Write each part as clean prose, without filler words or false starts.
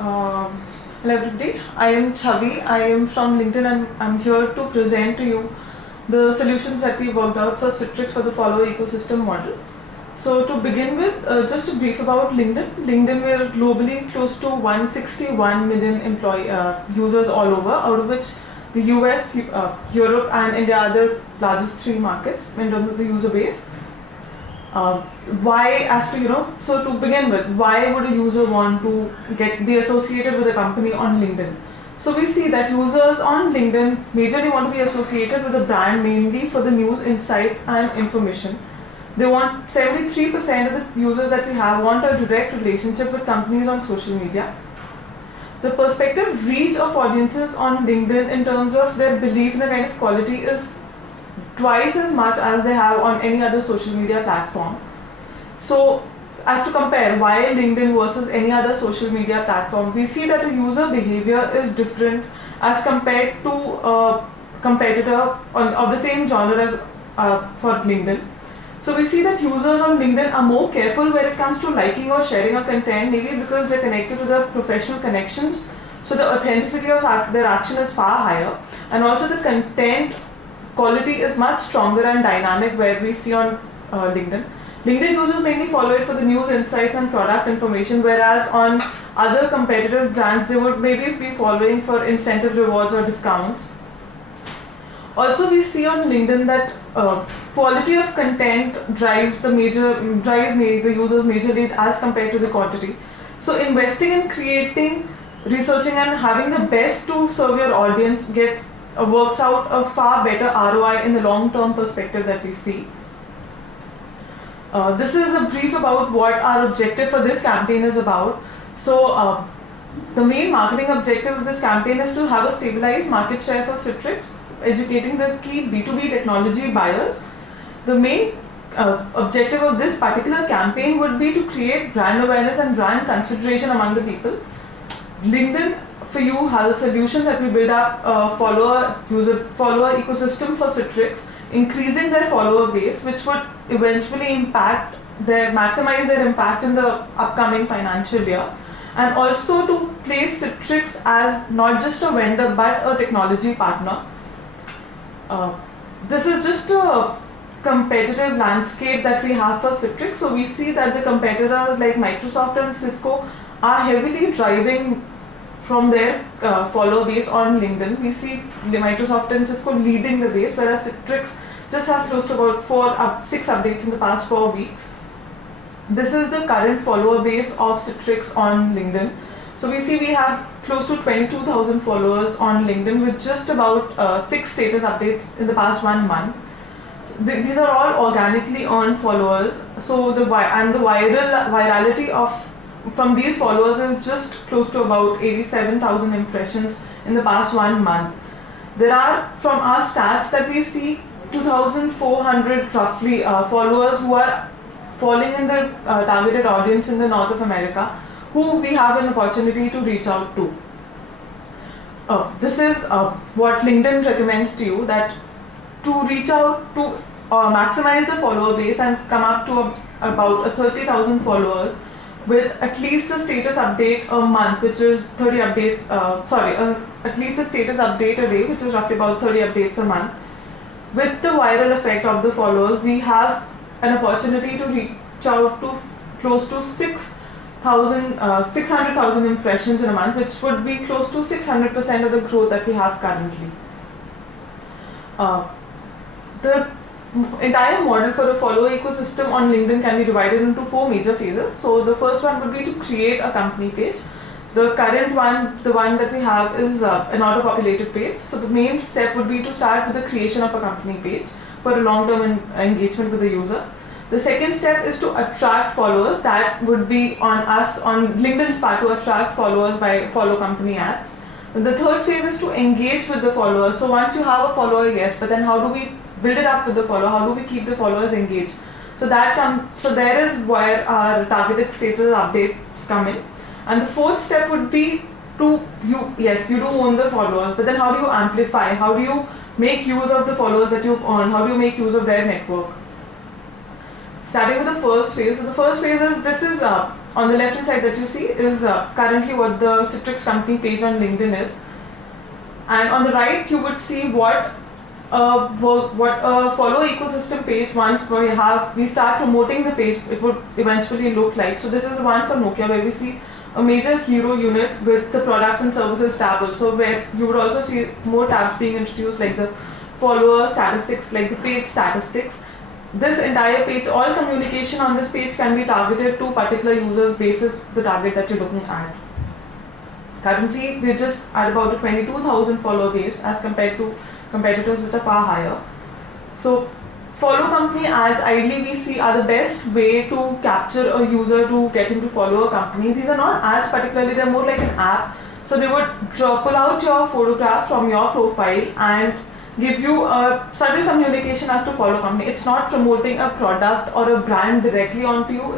Um, Hello everybody, I am Chavi. I am from LinkedIn and I'm here to present to you the solutions that we worked out for Citrix for the follower ecosystem model. So to begin with, just a brief about LinkedIn. LinkedIn, we're globally close to 161 million users all over, out of which the US, Europe and India are the largest three markets in terms of the user base. Uh, so to begin with, why would a user want to be associated with a company on LinkedIn? So we see that users on LinkedIn majorly want to be associated with a brand mainly for the news, insights and information. They want 73% of the users that we have want a direct relationship with companies on social media. The perspective reach of audiences on LinkedIn in terms of their belief in the kind of quality is twice as much as they have on any other social media platform. So, as to compare why LinkedIn versus any other social media platform, we see that the user behavior is different as compared to a competitor of the same genre as for LinkedIn. So we see that users on LinkedIn are more careful when it comes to liking or sharing a content, maybe because they're connected to their professional connections. So the authenticity of their action is far higher, and also the content quality is much stronger and dynamic where we see on LinkedIn. LinkedIn users mainly follow it for the news, insights and product information, whereas on other competitive brands they would maybe be following for incentive rewards or discounts. Also we see on LinkedIn that quality of content drives the users majorly as compared to the quantity. So investing in creating, researching and having the best to serve your audience works out a far better ROI in the long-term perspective that we see. This is a brief about what our objective for this campaign is about. So the main marketing objective of this campaign is to have a stabilized market share for Citrix, educating the key B2B technology buyers. The main objective of this particular campaign would be to create brand awareness and brand consideration among the people. LinkedIn for you has a solution that we build up follower ecosystem for Citrix, increasing their follower base, which would eventually maximize their impact in the upcoming financial year, and also to place Citrix as not just a vendor but a technology partner. This is just a competitive landscape that we have for Citrix. So we see that the competitors like Microsoft and Cisco are heavily driving from their follower base on LinkedIn. We see Microsoft and Cisco leading the base, whereas Citrix just has close to about 6 updates in the past 4 weeks. This is the current follower base of Citrix on LinkedIn. So we see we have close to 22,000 followers on LinkedIn with just about 6 status updates in the past 1 month. So these are all organically earned followers. So the virality from these followers is just close to about 87,000 impressions in the past 1 month. There are, from our stats that we see, 2,400 roughly followers who are falling in the targeted audience in the North of America, who we have an opportunity to reach out to. This is what LinkedIn recommends to you, that to reach out to maximize the follower base and come up to about 30,000 followers with at least a status update a month, which is 30 updates, at least a status update a day, which is roughly about 30 updates a month. With the viral effect of the followers, we have an opportunity to reach out to close to 600,000 impressions in a month, which would be close to 600% of the growth that we have currently. The entire model for a follower ecosystem on LinkedIn can be divided into 4 major phases. So the first one would be to create a company page. The current one, the one that we have, is an auto-populated page. So the main step would be to start with the creation of a company page for a long-term engagement with the user. The second step is to attract followers. That would be on us, on LinkedIn's part, to attract followers by follow company ads. And the third phase is to engage with the followers. So once you have a follower, yes, but then how do we build it up with the follower? How do we keep the followers engaged? So there is where our targeted status updates come in. And the fourth step would be you do own the followers, but then how do you amplify? How do you make use of the followers that you've earned? How do you make use of their network? Starting with the first phase. So the first phase is on the left hand side that you see is currently what the Citrix company page on LinkedIn is, and on the right you would see what a follow ecosystem page, once we start promoting the page, it would eventually look like. So this is the one for Nokia, where we see a major hero unit with the products and services tab also, where you would also see more tabs being introduced, like the follower statistics, like the page statistics. This entire page, all communication on this page can be targeted to particular users basis the target that you're looking at. Currently, we're just at about a 22,000 follower base as compared to competitors which are far higher. So, follow company ads, ideally we see, are the best way to capture a user to get him to follow a company. These are not ads particularly, they're more like an app. So they would pull out your photograph from your profile and give you a subtle communication as to follow company. It's not promoting a product or a brand directly onto you.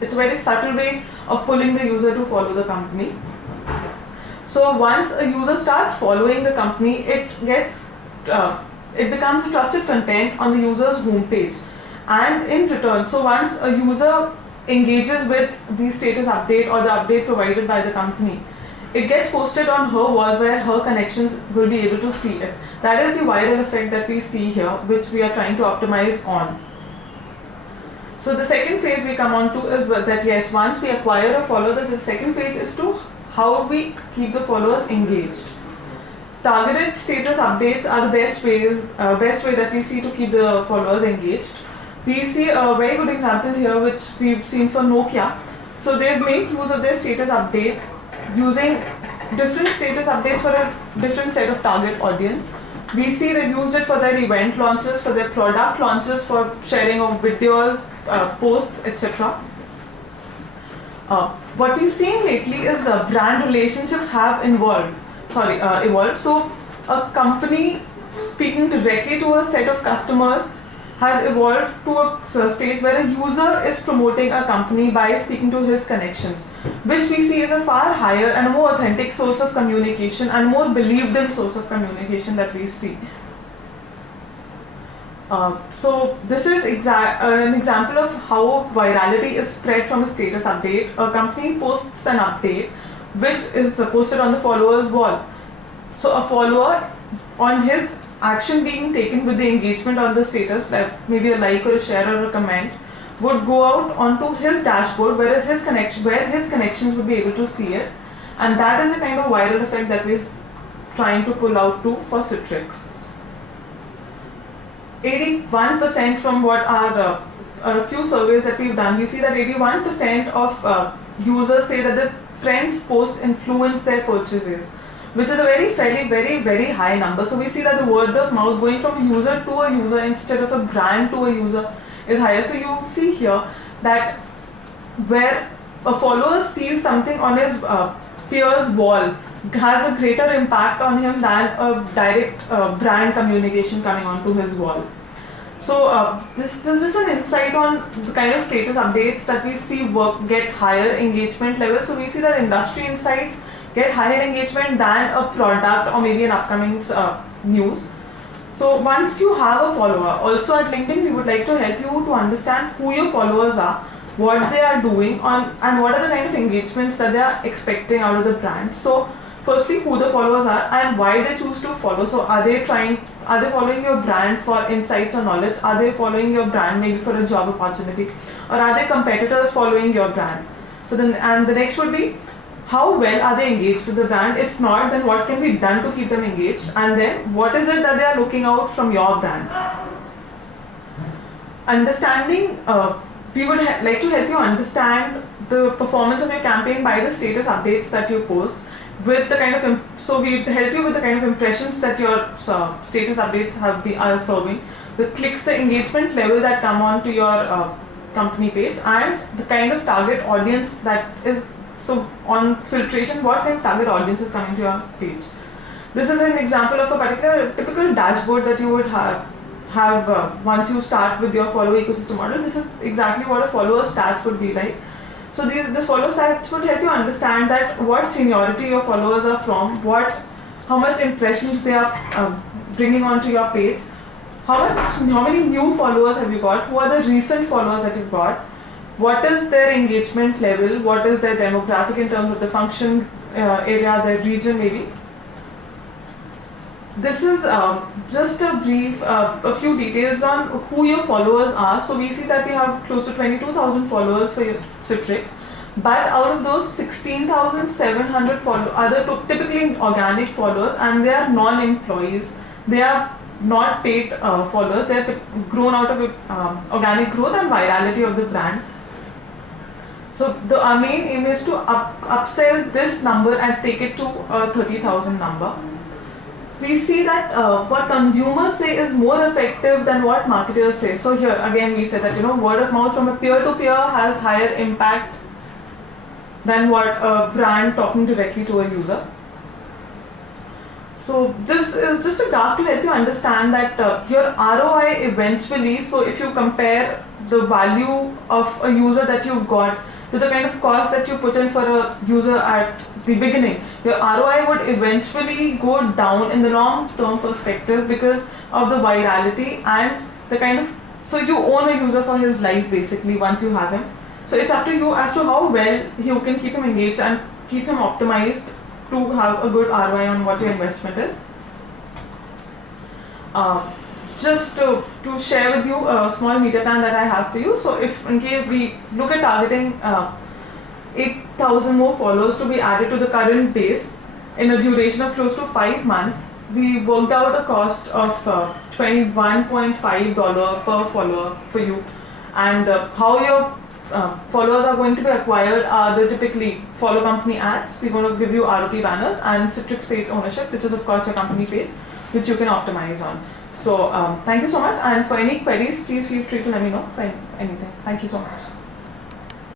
It's a very subtle way of pulling the user to follow the company. So once a user starts following the company, it becomes a trusted content on the user's homepage. And in return, so once a user engages with the status update or the update provided by the company, it gets posted on her walls where her connections will be able to see it. That is the viral effect that we see here, which we are trying to optimize on. So the second phase we come on to is that yes, once we acquire a follower, the second phase is to how we keep the followers engaged. Targeted status updates are the best way that we see to keep the followers engaged. We see a very good example here, which we've seen for Nokia. So they've made use of their status updates using different status updates for a different set of target audience. We see they've used it for their event launches, for their product launches, for sharing of videos, posts, etc. What we've seen lately is brand relationships have evolved. So a company speaking directly to a set of customers has evolved to a stage where a user is promoting a company by speaking to his connections, which we see is a far higher and a more authentic source of communication and more believed in source of communication that we see. So this is an example of how virality is spread from a status update. A company posts an update which is posted on the follower's wall. So a follower, on his action being taken with the engagement on the status, like maybe a like or a share or a comment, would go out onto his dashboard, where his connections would be able to see it, and that is the kind of viral effect that we're trying to pull out to for Citrix. 81% from what are a few surveys that we've done, we see that 81% of users say that the friends' posts influence their purchases, which is a very high number. So we see that the word of mouth going from a user to a user instead of a brand to a user is higher. So you see here that where a follower sees something on his peer's wall has a greater impact on him than a direct brand communication coming onto his wall. So this is just an insight on the kind of status updates that we see get higher engagement levels. So we see that industry insights get higher engagement than a product or maybe an upcoming news. So once you have a follower, also at LinkedIn we would like to help you to understand who your followers are, what they are doing and what are the kind of engagements that they are expecting out of the brand. So firstly, who the followers are and why they choose to follow. So are they following your brand for insights or knowledge? Are they following your brand maybe for a job opportunity? Or are they competitors following your brand? So then, and the next would be, how well are they engaged with the brand? If not, then what can be done to keep them engaged? And then what is it that they are looking out from your brand? Understanding, we would like to help you understand the performance of your campaign by the status updates that you post. With the kind of so we help you with the kind of impressions that your status updates are serving, the clicks, the engagement level that come onto your company page, and the kind of target audience that is. So on filtration, what kind of target audience is coming to your page? This is an example of a particular typical dashboard that you would have once you start with your follower ecosystem model. This is exactly what a follower stats would be like. So this follow stats would help you understand that what seniority your followers are from, how much impressions they are bringing onto your page, how many new followers have you got, who are the recent followers that you've got, what is their engagement level, what is their demographic in terms of the function area, their region maybe. This is just a brief, a few details on who your followers are. So we see that we have close to 22,000 followers for Citrix, but out of those 16,700 followers, typically organic followers, and they are non-employees. They are not paid followers. They are grown out of organic growth and virality of the brand. So our main aim is to upsell this number and take it to a 30,000 number. We see that what consumers say is more effective than what marketers say. So here again we say that word of mouth from a peer-to-peer has higher impact than what a brand talking directly to a user. So this is just a graph to help you understand that your ROI eventually, so if you compare the value of a user that you've got to the kind of cost that you put in for a user at the beginning, your ROI would eventually go down in the long term perspective because of the virality and the kind of, so you own a user for his life basically once you have him. So it's up to you as to how well you can keep him engaged and keep him optimized to have a good ROI on what your investment is. Just to share with you a small media plan that I have for you. So if in case we look at targeting 8,000 more followers to be added to the current base in a duration of close to 5 months, we worked out a cost of $21.5 per follower for you. And how your followers are going to be acquired are the typically follow company ads. We're going to give you ROP banners and Citrix page ownership, which is of course your company page, which you can optimize on. So thank you so much, and for any queries, please feel free to let me know for anything. Thank you so much.